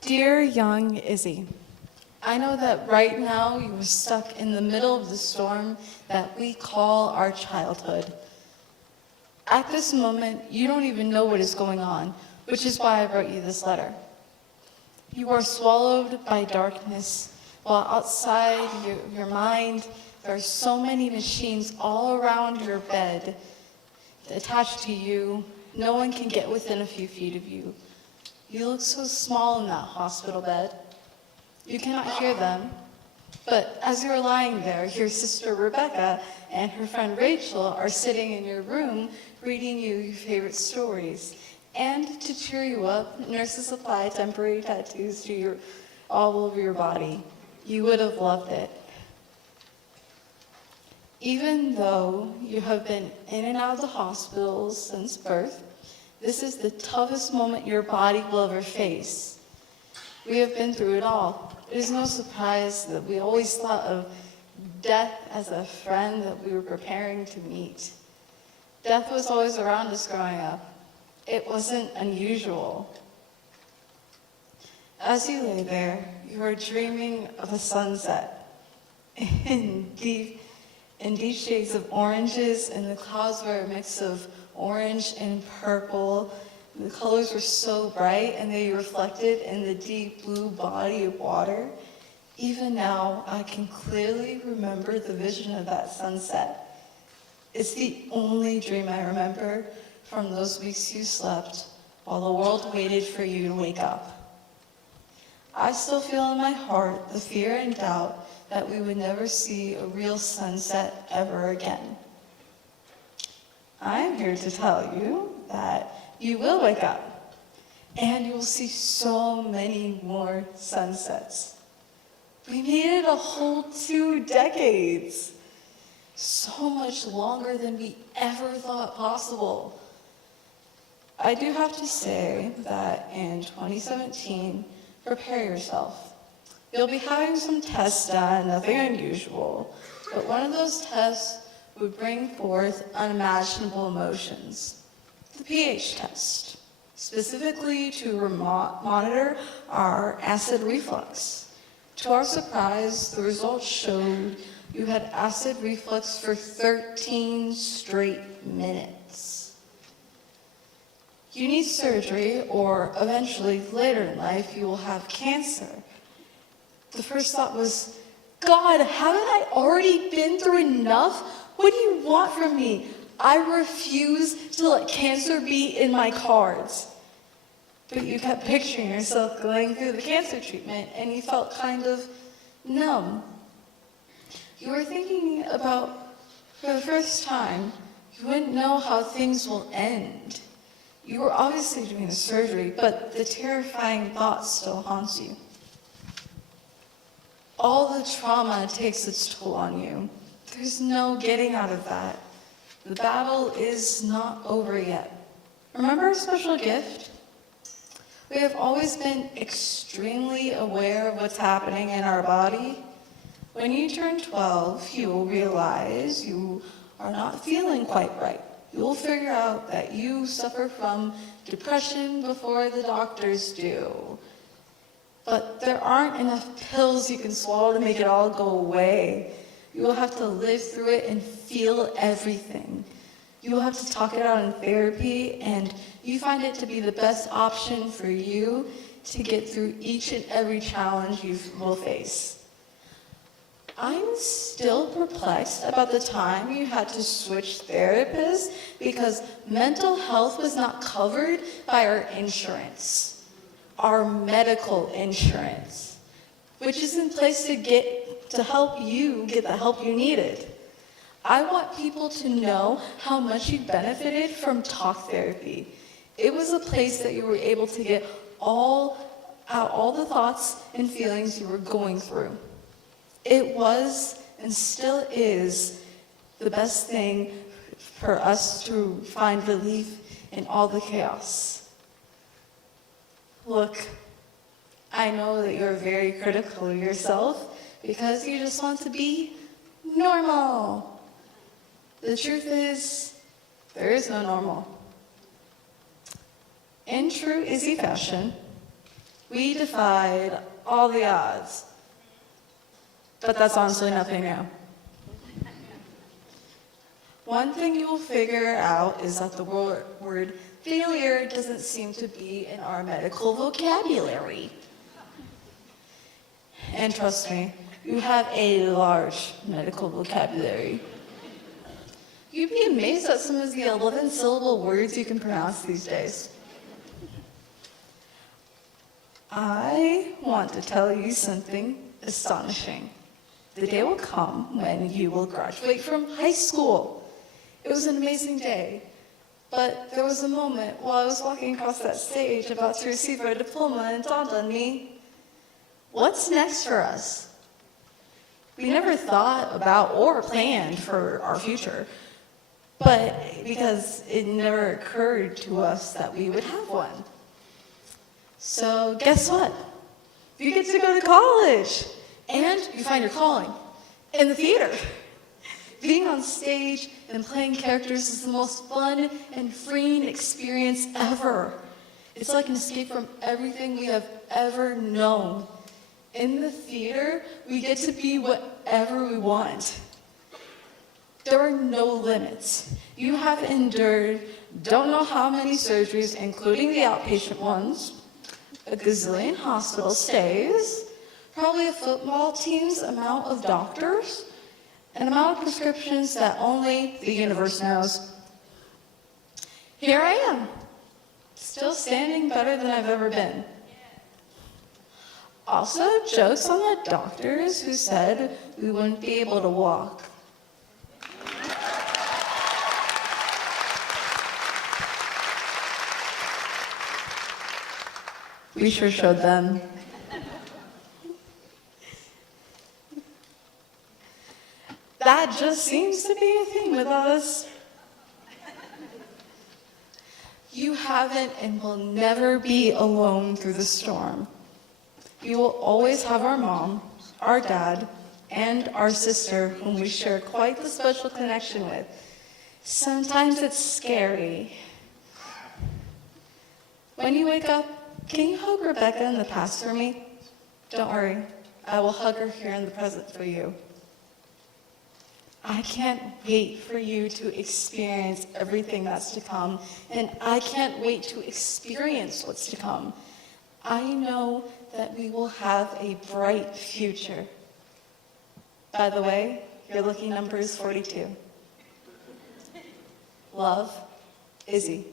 Dear young Izzy, I know that right now you are stuck in the middle of the storm that we call our childhood. At this moment, you don't even know what is going on, which is why I wrote you this letter. You are swallowed by darkness, while outside your mind, there are so many machines all around your bed attached to you. No one can get within a few feet of you. You look so small in that hospital bed. You cannot hear them, but as you're lying there, your sister Rebecca and her friend Rachel are sitting in your room reading you your favorite stories. And to cheer you up, nurses apply temporary tattoos to all over your body. You would have loved it. Even though you have been in and out of the hospitals since birth, this is the toughest moment your body will ever face. We have been through it all. It is no surprise that we always thought of death as a friend that we were preparing to meet. Death was always around us growing up. It wasn't unusual. As you lay there, you are dreaming of a sunset in deep shades of oranges, and the clouds were a mix of orange and purple. The colors were so bright, and they reflected in the deep blue body of water. Even now, I can clearly remember the vision of that sunset. It's the only dream I remember from those weeks you slept while the world waited for you to wake up. I still feel in my heart the fear and doubt that we would never see a real sunset ever again. I'm here to tell you that you will wake up, and you will see so many more sunsets. We made it a whole 2 decades, so much longer than we ever thought possible. I do have to say that in 2017, prepare yourself. You'll be having some tests done, nothing unusual, but one of those tests would bring forth unimaginable emotions. The pH test, specifically to monitor our acid reflux. To our surprise, the results showed you had acid reflux for 13 straight minutes. You need surgery, or eventually, later in life, you will have cancer. The first thought was, God, haven't I already been through enough? What do you want from me? I refuse to let cancer be in my cards. But you kept picturing yourself going through the cancer treatment, and you felt kind of numb. You were thinking about, for the first time, you wouldn't know how things will end. You were obviously doing the surgery, but the terrifying thought still haunts you. All the trauma takes its toll on you. There's no getting out of that. The battle is not over yet. Remember our special gift? We have always been extremely aware of what's happening in our body. When you turn 12, you will realize you are not feeling quite right. You will figure out that you suffer from depression before the doctors do. But there aren't enough pills you can swallow to make it all go away. You will have to live through it and feel everything. You will have to talk it out in therapy, and you find it to be the best option for you to get through each and every challenge you will face. I'm still perplexed about the time you had to switch therapists because mental health was not covered by our insurance. Our medical insurance, which is in place to help you get the help you needed. I want people to know how much you benefited from talk therapy. It was a place that you were able to get out all the thoughts and feelings you were going through. It was and still is the best thing for us to find relief in all the chaos. Look, I know that you're very critical of yourself because you just want to be normal. The truth is, there is no normal. In true Izzy fashion, We defied all the odds. But that's honestly nothing new. One thing you will figure out is that the word failure doesn't seem to be in our medical vocabulary. And trust me, you have a large medical vocabulary. You'd be amazed at some of the 11-syllable words you can pronounce these days. I want to tell you something astonishing. The day will come when you will graduate from high school. It was an amazing day, but there was a moment while I was walking across that stage about to receive our diploma and it dawned on me, what's next for us? We never thought about or planned for our future, but because it never occurred to us that we would have one. So guess what? You get to go to college, and you find your calling in the theater. Being on stage and playing characters is the most fun and freeing experience ever. It's like an escape from everything we have ever known. In the theater, we get to be whatever we want. There are no limits. You have endured don't know how many surgeries, including the outpatient ones, a gazillion hospital stays, probably a football team's amount of doctors, an amount of prescriptions that only the universe knows. Here I am, still standing better than I've ever been. Also, jokes on the doctors who said we wouldn't be able to walk. We sure showed them. That just seems to be a thing with us. You haven't and will never be alone through the storm. You will always have our mom, our dad, and our sister, whom we share quite the special connection with. Sometimes it's scary. When you wake up, can you hug Rebecca in the past for me? Don't worry, I will hug her here in the present for you. I can't wait for you to experience everything that's to come, and I can't wait to experience what's to come. I know that we will have a bright future. By the way, your lucky number is 42. Love, Izzy.